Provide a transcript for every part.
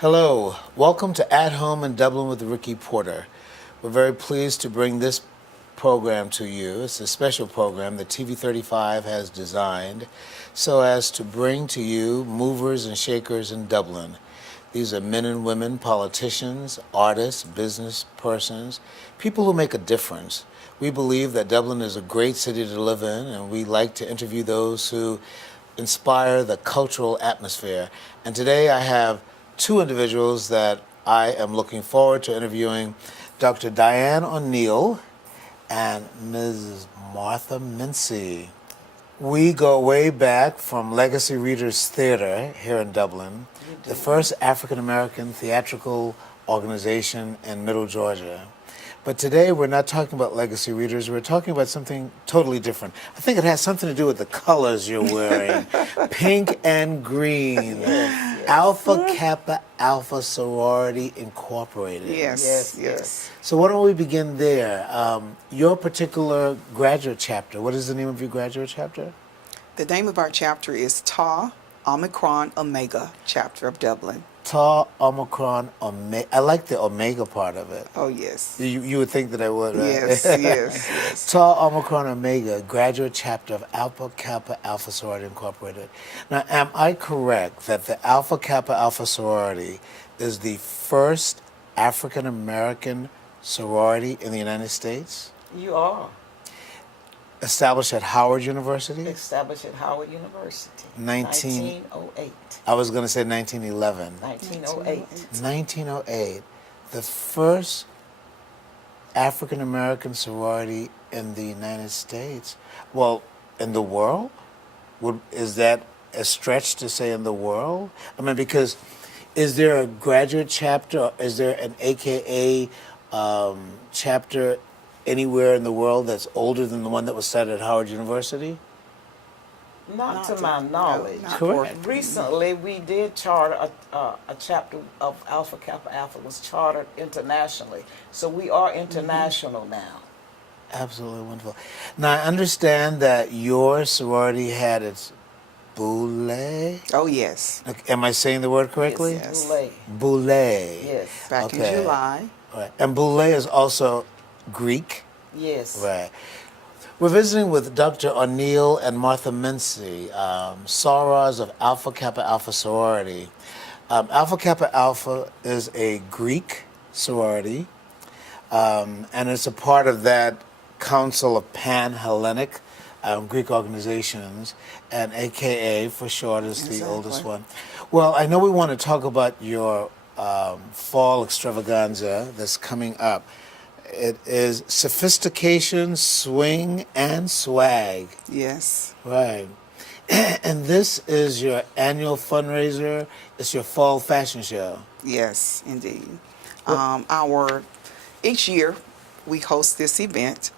Hello, welcome to At Home in Dublin with Ricky Porter. We're very pleased to bring this program to you. It's a special program that TV35 has designed so as to bring to you movers and shakers in Dublin. These are men and women, politicians, artists, business persons, people who make a difference. We believe that Dublin is a great city to live in, and we like to interview those who inspire the cultural atmosphere. And today I have two individuals that I am looking forward to interviewing, Dr. Diane O'Neill and Ms. Martha Mincy. We go way back from Legacy Readers Theatre here in Dublin, the first African-American theatrical organization in Middle Georgia. But today we're not talking about Legacy Readers, we're talking about something totally different. I think it has something to do with the colors you're wearing. Pink and green. Yes. Alpha Kappa Alpha Sorority Incorporated. Yes. So why don't we begin there? Your particular graduate chapter, what is the name of your graduate chapter? The name of our chapter is Tau Omicron Omega Chapter of Dublin. Tau Omicron Omega. I like the Omega part of it. Oh, yes. You would think that I would, right? Yes. Tau Omicron Omega, graduate chapter of Alpha Kappa Alpha Sorority Incorporated. Now, am I correct that the Alpha Kappa Alpha Sorority is the first African American sorority in the United States? You are. Established at Howard University? Established at Howard University. 1908. I was going to say 1911. 1908. 1908. The first African American sorority in the United States. Well, in the world? Is that a stretch to say in the world? I mean, because is there a graduate chapter, or is there an AKA chapter anywhere in the world that's older than the one that was started at Howard University? Not to my knowledge. Correct. Recently, we did charter a chapter of Alpha Kappa Alpha was chartered internationally. So we are international now. Absolutely wonderful. Now, I understand that your sorority had its boule. Oh, yes. Am I saying the word correctly? Yes. Boule. Boule. Yes. Back in July. Right. And boule is also Greek. Yes. Right. We're visiting with Dr. O'Neill and Martha Mincy, sorors of Alpha Kappa Alpha sorority. Alpha Kappa Alpha is a Greek sorority, and it's a part of that Council of Pan-Hellenic Greek organizations, and AKA for short is the oldest one. Well, I know we want to talk about your fall extravaganza that's coming up. It is Sophistication, Swing, and Swag. Yes. Right. And this is your annual fundraiser. It's your fall fashion show. Yes, indeed. Each year we host this event,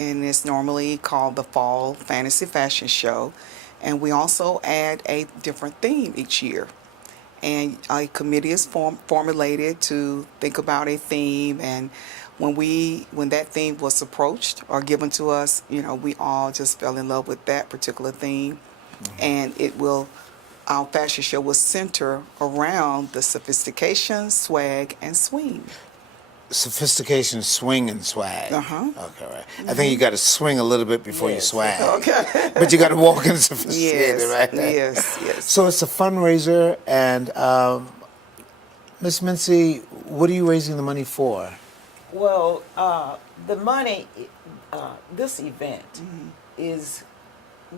and it's normally called the Fall Fantasy Fashion Show. And we also add a different theme each year. And a committee is formulated to think about a theme, and when that theme was approached or given to us, we all just fell in love with that particular theme. Mm-hmm. And our fashion show will center around the sophistication, swag, and swing. Sophistication, swing, and swag. Uh-huh. Okay, right. Mm-hmm. I think you got to swing a little bit before you swag. Okay. But you got to walk in sophisticated, right? Yes. So it's a fundraiser, and Ms. Mincy, what are you raising the money for? Well, the money, this event is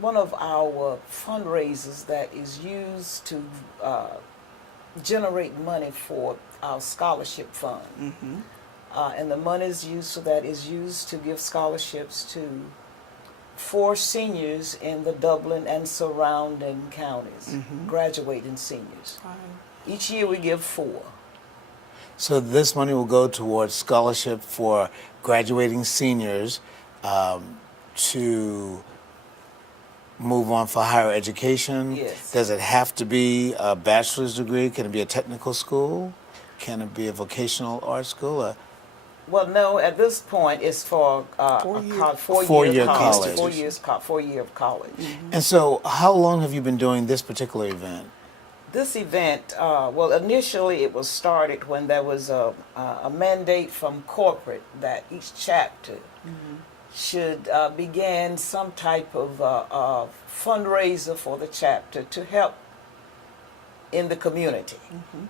one of our fundraisers that is used to generate money for our scholarship fund. Mm-hmm. And the money is used to give scholarships to 4 seniors in the Dublin and surrounding counties, graduating seniors. Each year we give 4. So this money will go towards scholarship for graduating seniors to move on for higher education. Yes. Does it have to be a bachelor's degree? Can it be a technical school? Can it be a vocational art school? Well, no, at this point it's for a 4-year college. 4 year of college. And so how long have you been doing this particular event? This event, well, initially it was started when there was a mandate from corporate that each chapter should begin some type of fundraiser for the chapter to help in the community.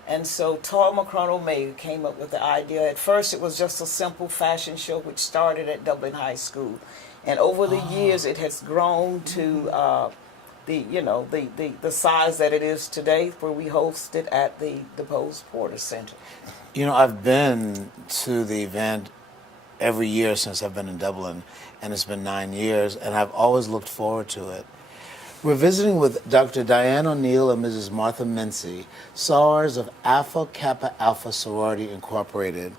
And so Tall Macron Omega came up with the idea. At first it was just a simple fashion show which started at Dublin High School. And over the years it has grown to the size that it is today, where we host it at the DePose Porter Center. You know, I've been to the event every year since I've been in Dublin, and it's been 9 years, and I've always looked forward to it. We're visiting with Dr. Diane O'Neill and Mrs. Martha Mincy, SARS of Alpha Kappa Alpha Sorority Incorporated,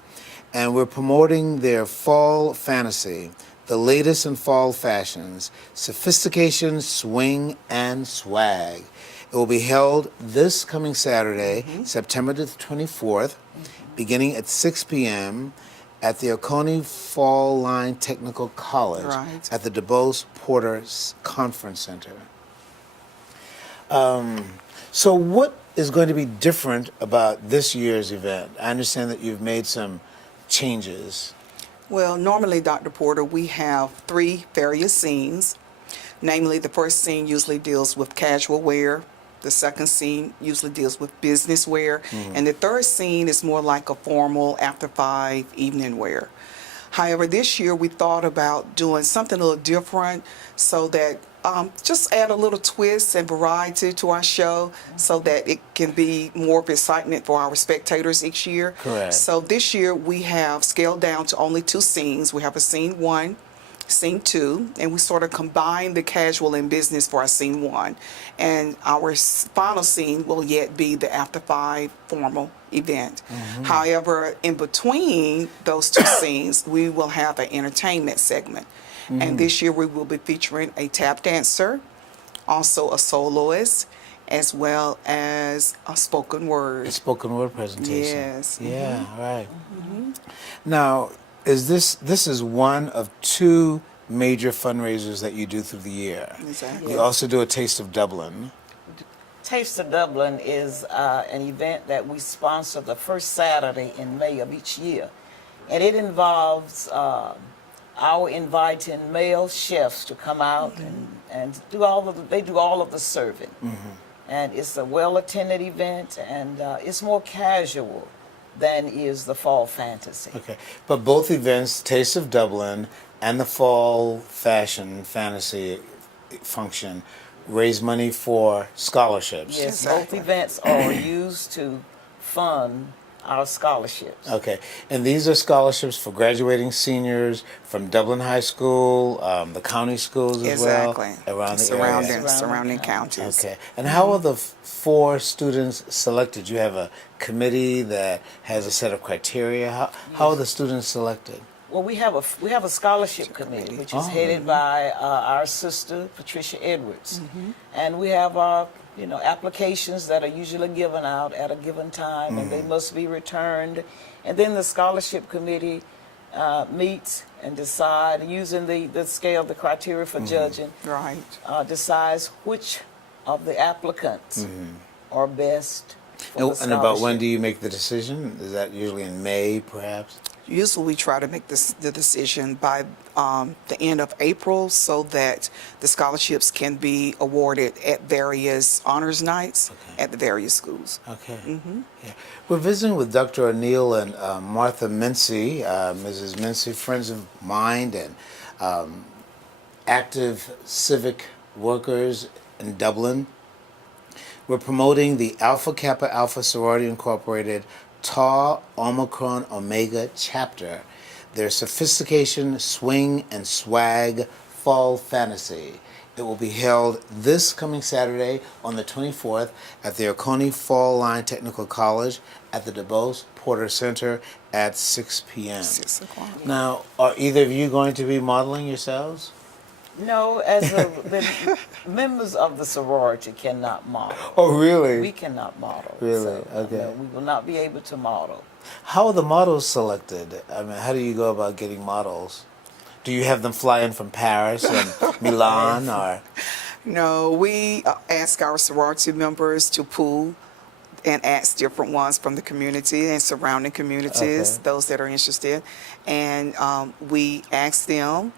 and we're promoting their fall fantasy, the latest in fall fashions, sophistication, swing, and swag. It will be held this coming Saturday, September the 24th, beginning at 6 p.m. at the Oconee Fall Line Technical College at the DeBose Porter Conference Center. So what is going to be different about this year's event? I understand that you've made some changes. Well, normally, Dr. Porter, we have 3 various scenes. Namely, the first scene usually deals with casual wear. The second scene usually deals with business wear. And the third scene is more like a formal after 5 evening wear. However, this year we thought about doing something a little different so that just add a little twist and variety to our show so that it can be more of excitement for our spectators each year. Correct. So this year we have scaled down to only 2 scenes. We have a scene 1, scene 2, and we sort of combine the casual and business for our scene 1. And our final scene will yet be the after 5 formal event. However, in between those 2 scenes, we will have an entertainment segment. And this year we will be featuring a tap dancer, also a soloist, as well as a spoken word. A spoken word presentation. Yes. Yeah, right. Now, is this is one of 2 major fundraisers that you do through the year. Exactly. You also do a Taste of Dublin. Taste of Dublin is an event that we sponsor the first Saturday in May of each year. And it involves our inviting male chefs to come out and do all of the serving. And it's a well-attended event, and it's more casual than is the fall fantasy. Okay, but both events, Taste of Dublin and the fall fashion fantasy function, raise money for scholarships. Yes, Exactly. both events are used to fund our scholarships. Okay, and these are scholarships for graduating seniors from Dublin High School, the county schools as Exactly. well, around the surrounding, area. surrounding counties. Okay, and how are the 4 students selected? You have a committee that has a set of criteria. How are the students selected? Well, we have a scholarship committee, which is headed by our sister Patricia Edwards, and we have our applications that are usually given out at a given time, and they must be returned, and then the scholarship committee meets and decide using the scale, the criteria for judging, Right. decides which of the applicants are best for the And about when scholarship. do you make the decision? Is that usually in May, perhaps? Usually we try to make the decision by the end of April so that the scholarships can be awarded at various honors nights at the various schools. Okay. Yeah. We're visiting with Dr. O'Neill and Martha Mincy, Mrs. Mincy, friends of mine and active civic workers in Dublin. We're promoting the Alpha Kappa Alpha Sorority Incorporated Tau Omicron Omega chapter, their sophistication, swing, and swag fall fantasy. It will be held this coming Saturday on the 24th at the Oconee Fall Line Technical College at the DeBose Porter Center at 6 p.m. 6 o'clock. Now, are either of you going to be modeling yourselves? No, the members of the sorority cannot model. Oh, really? We cannot model. Really? So, Okay. no, we will not be able to model. How are the models selected? I mean, how do you go about getting models? Do you have them fly in from Paris and Milan, or? No, we ask our sorority members to pool and ask different ones from the community and surrounding communities, Okay. those that are interested. And we ask them,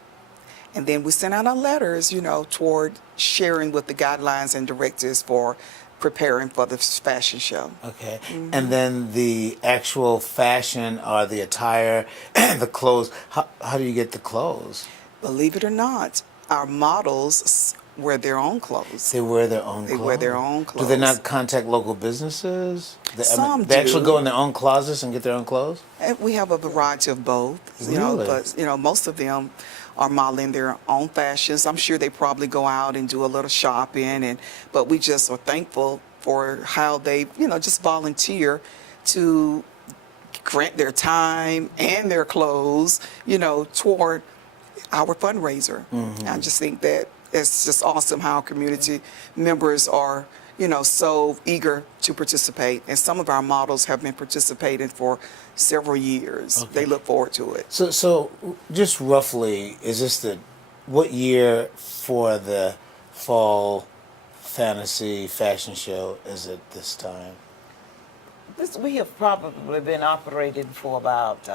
and then we send out our letters, toward sharing with the guidelines and directives for preparing for the fashion show. Okay. And then the actual fashion or the attire, the clothes, how do you get the clothes? Believe it or not, our models wear their own clothes. They wear their own clothes? They wear their own Do they clothes. not contact local businesses? Some they actually do. go in their own closets and get their own clothes? And we have a variety of both, Really? but most of them are modeling their own fashions. I'm sure they probably go out and do a little shopping, but we just are thankful for how they, just volunteer to grant their time and their clothes, toward our fundraiser. I just think that it's just awesome how community members are, so eager to participate. And some of our models have been participating for several years. Okay. They look forward to it. So just roughly, is this what year for the fall fantasy fashion show is it this time? We have probably been operating for about,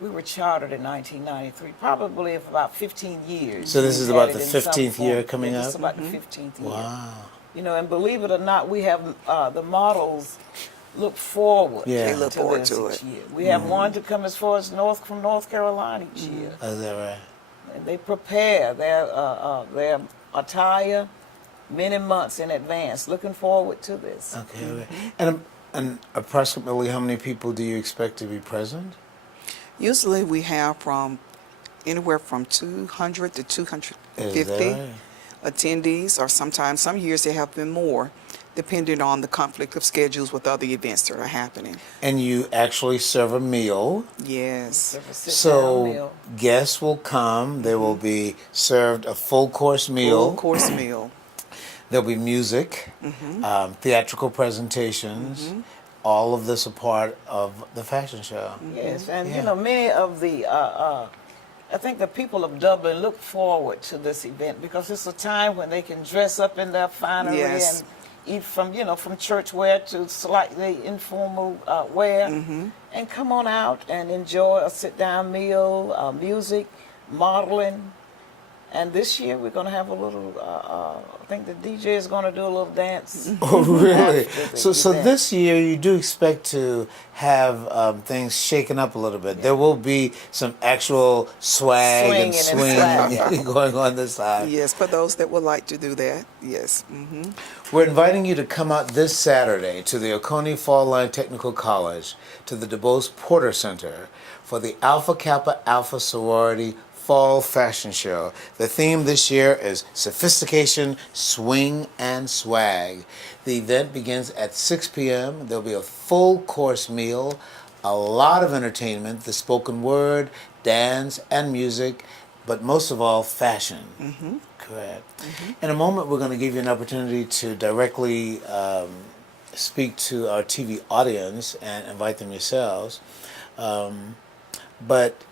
we were chartered in 1993, probably for about 15 years. So this is We've about had the it in some 15th year form. coming Yeah, up? This is about the 15th year. Wow. And believe it or not, we have the models look forward Yeah. They look to forward this to each it. year. We have one to come as far as from North Carolina each year. Is that right? And they prepare their attire many months in advance, looking forward to this. Okay. Okay. And approximately how many people do you expect to be present? Usually we have anywhere from 200 to 250 Is that right? attendees, or sometimes, some years they have been more, depending on the conflict of schedules with other events that are happening. And you actually serve a meal. Yes. Serve a sit-down So meal. guests will come. They will be served a full course meal. Full course meal. There'll be music, theatrical presentations. All of this a part of the fashion show. Yes, and Yeah. many of the, I think the people of Dublin look forward to this event because it's a time when they can dress up in their finery Yes. and eat from church wear to slightly informal wear, and come on out and enjoy a sit-down meal, music, modeling. And this year we're going to have a little, I think the DJ is going to do a little dance. Oh, really? after the So event. this year you do expect to have things shaken up a little bit. There will be some actual swag and Swinging and swing going on this time. Yes, for those that would like to do that, yes. We're inviting you to come out this Saturday to the Oconee Fall Line Technical College to the DuBose Porter Center for the Alpha Kappa Alpha Sorority Fall Fashion Show. The theme this year is Sophistication, Swing, and Swag. The event begins at 6 p.m. There'll be a full course meal, a lot of entertainment, the spoken word, dance, and music, but most of all, fashion. Correct. In a moment, we're going to give you an opportunity to directly speak to our TV audience and invite them yourselves. But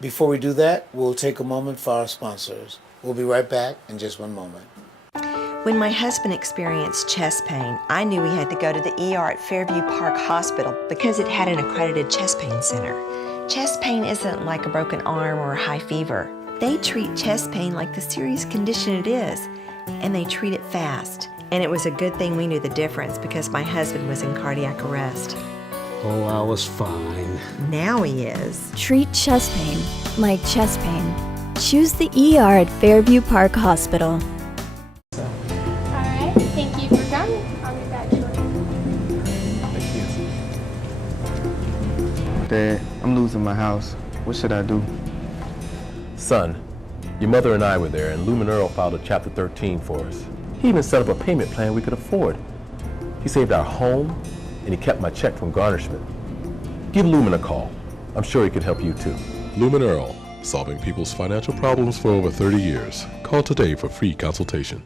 before we do that, we'll take a moment for our sponsors. We'll be right back in just one moment. When my husband experienced chest pain, I knew we had to go to the ER at Fairview Park Hospital because it had an accredited chest pain center. Chest pain isn't like a broken arm or a high fever. They treat chest pain like the serious condition it is, and they treat it fast. And it was a good thing we knew the difference because my husband was in cardiac arrest. Oh, I was fine. Now he is. Treat chest pain like chest pain. Choose the ER at Fairview Park Hospital. Alright, thank you for coming. I'll be back shortly. Dad, I'm losing my house. What should I do? Son, your mother and I were there, and Lumen Earl filed a Chapter 13 for us. He even set up a payment plan we could afford. He saved our home, and he kept my check from garnishment. Give Lumen a call. I'm sure he could help you too. Lumen Earl, solving people's financial problems for over 30 years. Call today for free consultation.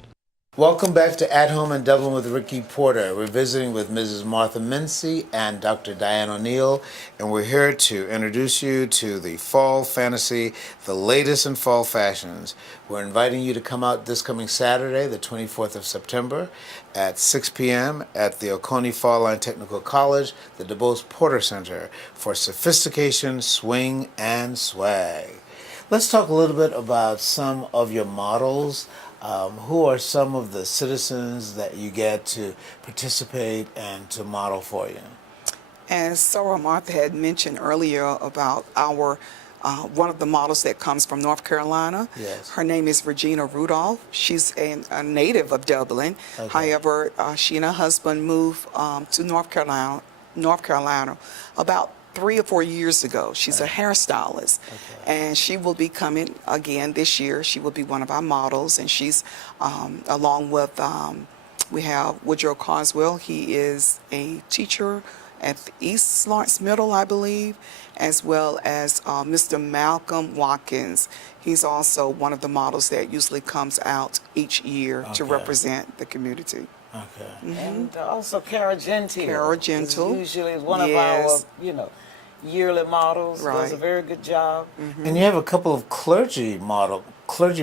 Welcome back to At Home in Dublin with Ricky Porter. We're visiting with Mrs. Martha Mincy and Dr. Diane O'Neill, and we're here to introduce you to the fall fantasy, the latest in fall fashions. We're inviting you to come out this coming Saturday, the 24th of September, at 6 p.m. at the Oconee Fall Line Technical College, the DuBose Porter Center, for sophistication, swing, and swag. Let's talk a little bit about some of your models. Who are some of the citizens that you get to participate and to model for you? As Sarah Martha had mentioned earlier about our one of the models that comes from North Carolina. Yes. Her name is Regina Rudolph. She's a native of Dublin. Okay. However, she and her husband moved to North Carolina about 3 or 4 years ago. She's a hairstylist, and she will be coming again this year. She will be one of our models, and she's along with we have Woodrow Carswell. He is a teacher at the East Lawrence Middle, I believe, as well as Mr. Malcolm Watkins. He's also one of the models that usually comes out each year to represent the community. Okay. And also Cara Gentile. Cara Gentile. Usually is one Yes. of our, yearly models. Does Right. a very good job. And you have a couple of clergy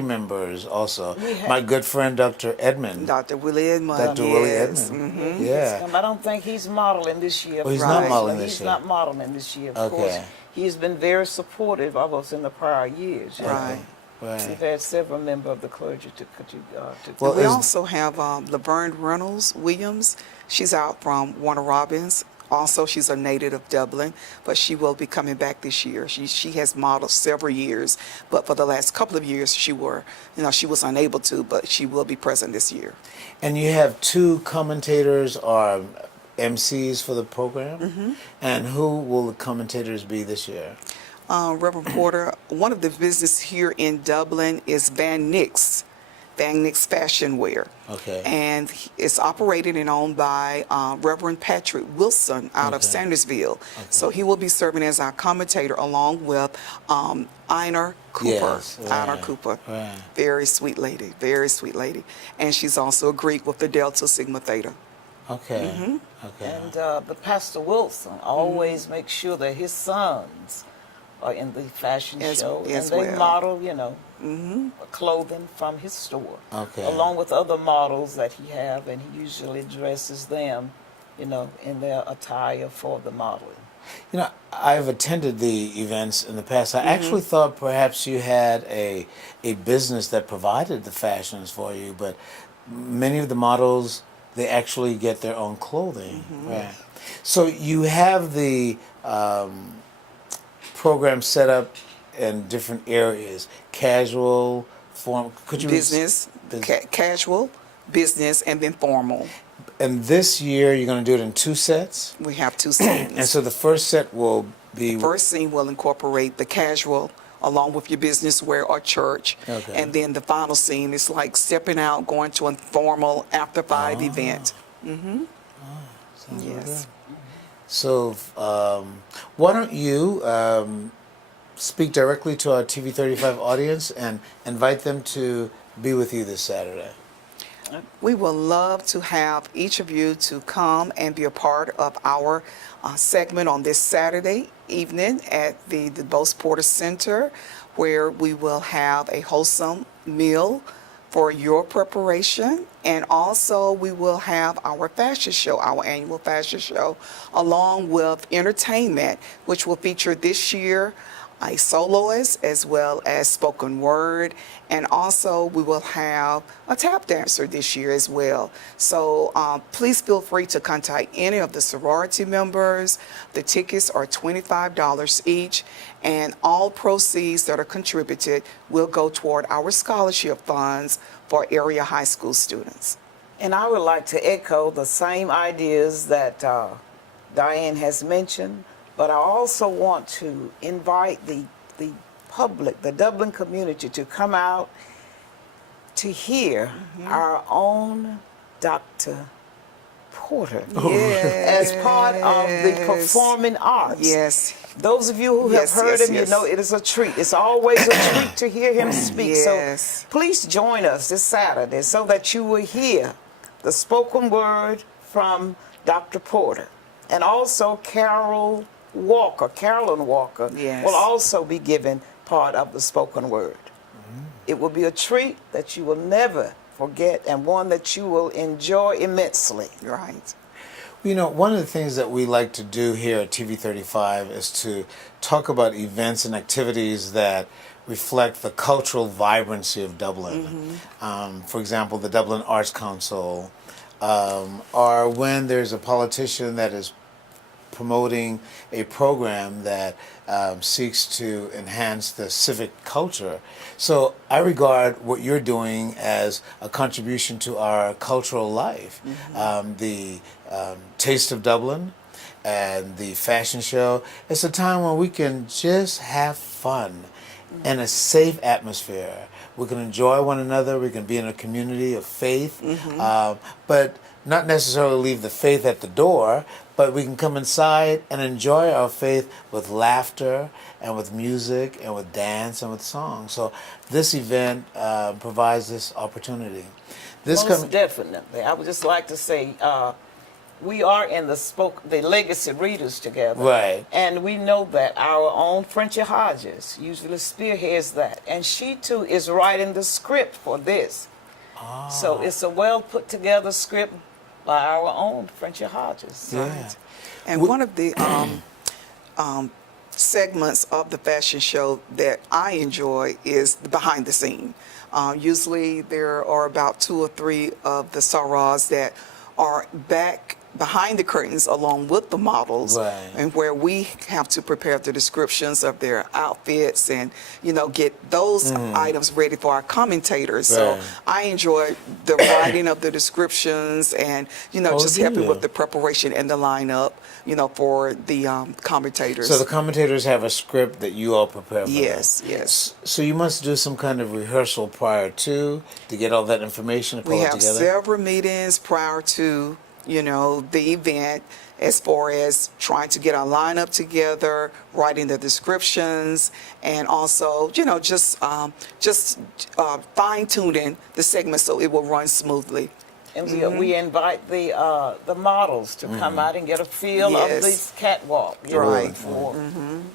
members also. We have- My good friend Dr. Edmund. Dr. Willie Edmund. Dr. Willie yes. Edmund. Yeah. I don't think he's modeling this year. Oh, he's not modeling this He's year. not modeling this year. Of Okay. course, he's been very supportive of us in the prior years. Right. Right. We've had several members of the clergy to Well, We is- also have Laverne Reynolds Williams. She's out from Warner Robins. Also, she's a native of Dublin, but she will be coming back this year. She has modeled several years, but for the last couple of years she was unable to, but she will be present this year. And you have two commentators or MCs for the program. And who will the commentators be this year? Reverend Porter, one of the business here in Dublin is Van Nix Fashion Wear. Okay. And it's operated and owned by Reverend Patrick Wilson out of Sandersville. So he will be serving as our commentator along with Ina Cooper. Yes, Ina right, Cooper. right. Very sweet lady, very sweet lady. And she's also a Greek with the Delta Sigma Theta. Okay. Okay. And the Pastor Wilson always makes sure that his sons are in the fashion show, as and they well. model, clothing from his store, Okay. along with other models that he have, and he usually dresses them, in their attire for the modeling. I've attended the events in the past. I actually thought perhaps you had a business that provided the fashions for you, but many of the models, they actually get their own clothing. Right. So you have the program set up in different areas: casual, form. Could you Business, casual, business, and then formal. And this year you're going to do it in two sets. We have two scenes. And so the first set will be First scene will incorporate the casual along with your business wear or church. Okay. And then the final scene is like stepping out, going to a formal after 5 event. Sounds real Yes. good. So why don't you speak directly to our TV35 audience and invite them to be with you this Saturday? We would love to have each of you to come and be a part of our segment on this Saturday evening at the DuBose Porter Center, where we will have a wholesome meal for your preparation, and also we will have our fashion show, our annual fashion show, along with entertainment, which will feature this year a soloist as well as spoken word, and also we will have a tap dancer this year as well. So please feel free to contact any of the sorority members. The tickets are $25 each, and all proceeds that are contributed will go toward our scholarship funds for area high school students. And I would like to echo the same ideas that Diane has mentioned, but I also want to invite the public, the Dublin community, to come out to hear our own Dr. Porter Yes. as part of the performing arts. Yes. Those of you who Yes, have heard yes, him, yes. you know it is a treat. It's always a treat to hear him speak. Yes. So please join us this Saturday so that you will hear the spoken word from Dr. Porter. And also Carolyn Walker, Yes. will also be given part of the spoken word. It will be a treat that you will never forget and one that you will enjoy immensely. Right. You know, one of the things that we like to do here at TV35 is to talk about events and activities that reflect the cultural vibrancy of Dublin. For example, the Dublin Arts Council, or when there's a politician that is promoting a program that seeks to enhance the civic culture. So I regard what you're doing as a contribution to our cultural life. The Taste of Dublin and the fashion show. It's a time when we can just have fun in a safe atmosphere. We can enjoy one another. We can be in a community of faith, but not necessarily leave the faith at the door, but we can come inside and enjoy our faith with laughter and with music and with dance and with song. So this event provides this opportunity. Most definitely. I would just like to say we are in the legacy readers together. Right. And we know that our own Frenchie Hodges usually spearheads that. And she too is writing the script for this. So it's a well put together script by our own Frenchie Hodges. Yeah. And one of the segments of the fashion show that I enjoy is the behind the scene. Usually there are about 2 or 3 of the sorors that are back behind the curtains along with the models, Right. and where we have to prepare the descriptions of their outfits and, you know, get those items ready for our commentators. So Right. I enjoy the writing of the descriptions and, you know, just do helping you? with the preparation and the lineup, you know, for the commentators. So the commentators have a script that you all prepare for Yes, them. yes. So you must do some kind of rehearsal prior to get all that information and pull We it have together? several meetings prior to, you know, the event, as far as trying to get our lineup together, writing the descriptions, and also, you know, just fine tuning the segment so it will run smoothly. And we invite the models to come out and get a feel of Yes. this catwalk. You know, Right. before,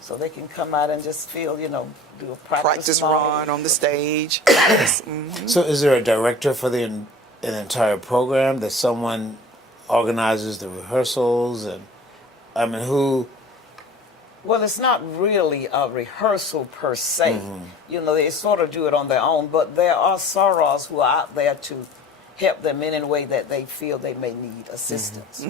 so they can come out and just feel, you know, do a Practice model. run on the stage. Yes. So is there a director for an entire program, that someone organizes the rehearsals, and I mean, who? Well, it's not really a rehearsal per se. You know, they sort of do it on their own, but there are sorors who are out there to help them in any way that they feel they may need assistance.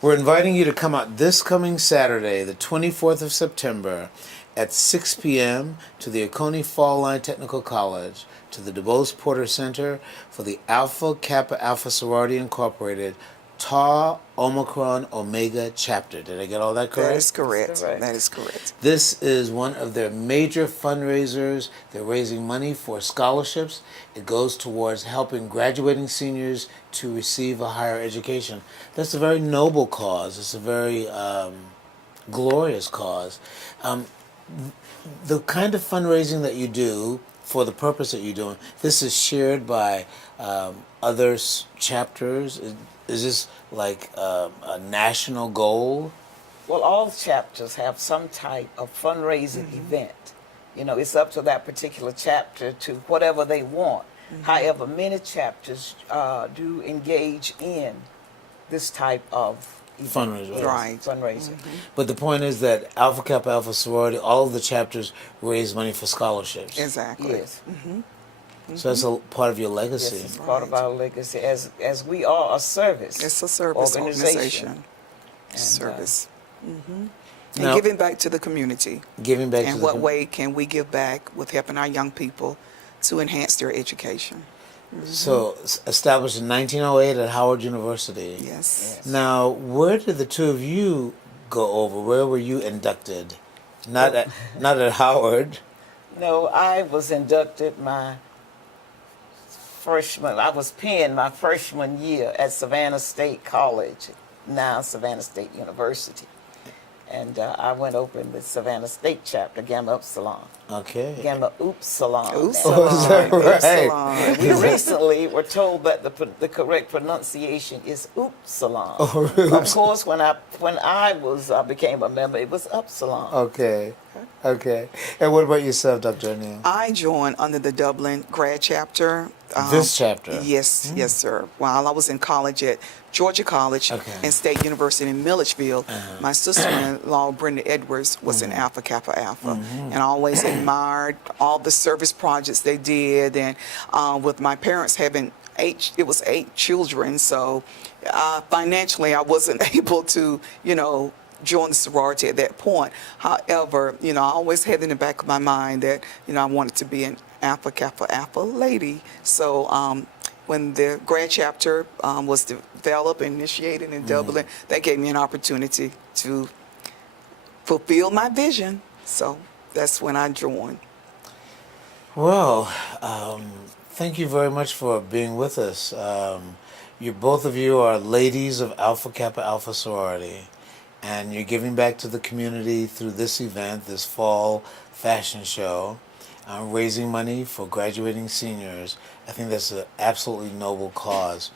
We're inviting you to come out this coming Saturday, the 24th of September, at 6 p.m. to the Oconee Fall Line Technical College, to the DuBose Porter Center for the Alpha Kappa Alpha Sorority Incorporated Tau Omicron Omega chapter. Did I get all that correct? That is correct. That's correct. That is correct. This is one of their major fundraisers. They're raising money for scholarships. It goes towards helping graduating seniors to receive a higher education. That's a very noble cause. It's a very glorious cause. The kind of fundraising that you do for the purpose that you're doing, this is shared by other chapters. Is this like a national goal? Well, all chapters have some type of fundraising event. You know, it's up to that particular chapter to whatever they want. However, many chapters do engage in this type of event. Fundraising. Right. Fundraising. But the point is that Alpha Kappa Alpha Sorority, all of the chapters raise money for scholarships. Exactly. Yes. So that's a part of your legacy. Yes, it's part of our legacy as we are a service. It's a service organization. And, Service. And Now- giving back to the community. Giving back to And the what way can we give back with helping our young people to enhance their education? So established in 1908 at Howard University. Yes. Now, where did the two of you go over? Where were you inducted? Not at Howard. No, I was inducted my freshman. I was penned my freshman year at Savannah State College, now Savannah State University. And I went over in the Savannah State chapter, Gamma Upsilon. Okay. Gamma Upsilon. Upsilon. Oh, is that right? Upsilon. We recently were told that the correct pronunciation is Upsilon. Oh, really? Of course, when I became a member, it was Upsilon. Okay. Okay. And what about yourself, Dr. O'Neill? I joined under the Dublin grad chapter. This chapter? Yes, yes, sir. While I was in college at Georgia College Okay. and State University in Milledgeville, my sister-in-law, Brenda Edwards, was in Alpha Kappa Alpha. And I always admired all the service projects they did. And with my parents having eight children, so financially I wasn't able to, join the sorority at that point. However, I always had in the back of my mind that, I wanted to be an Alpha Kappa Alpha lady. So when the grad chapter was developed and initiated in Dublin, that gave me an opportunity to fulfill my vision. So that's when I joined. Well, thank you very much for being with us. Both of you are ladies of Alpha Kappa Alpha sorority, and you're giving back to the community through this event, this fall fashion show, raising money for graduating seniors. I think that's an absolutely noble cause.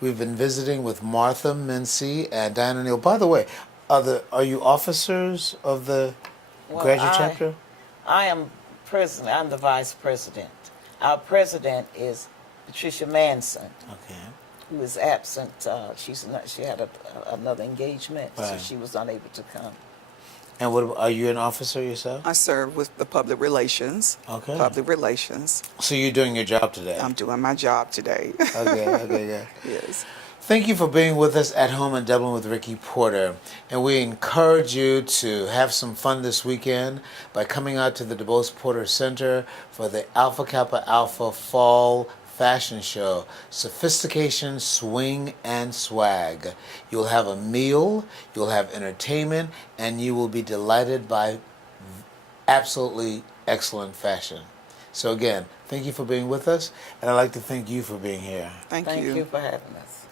We've been visiting with Martha Mincy and Diana Neal. By the way, are you officers of the graduate chapter? I am president. I'm the vice president. Our president is Patricia Manson, Okay. who is absent. She had another engagement, so Right. she was unable to come. And are you an officer yourself? I serve with the public relations. Okay. Public relations. So you're doing your job today? I'm doing my job today. Okay, yeah. Yes. Thank you for being with us at home in Dublin with Ricky Porter. And we encourage you to have some fun this weekend by coming out to the DuBose Porter Center for the Alpha Kappa Alpha Fall Fashion Show. Sophistication, swing, and swag. You'll have a meal, you'll have entertainment, and you will be delighted by absolutely excellent fashion. So again, thank you for being with us, and I'd like to thank you for being here. Thank Thank you. you for having us.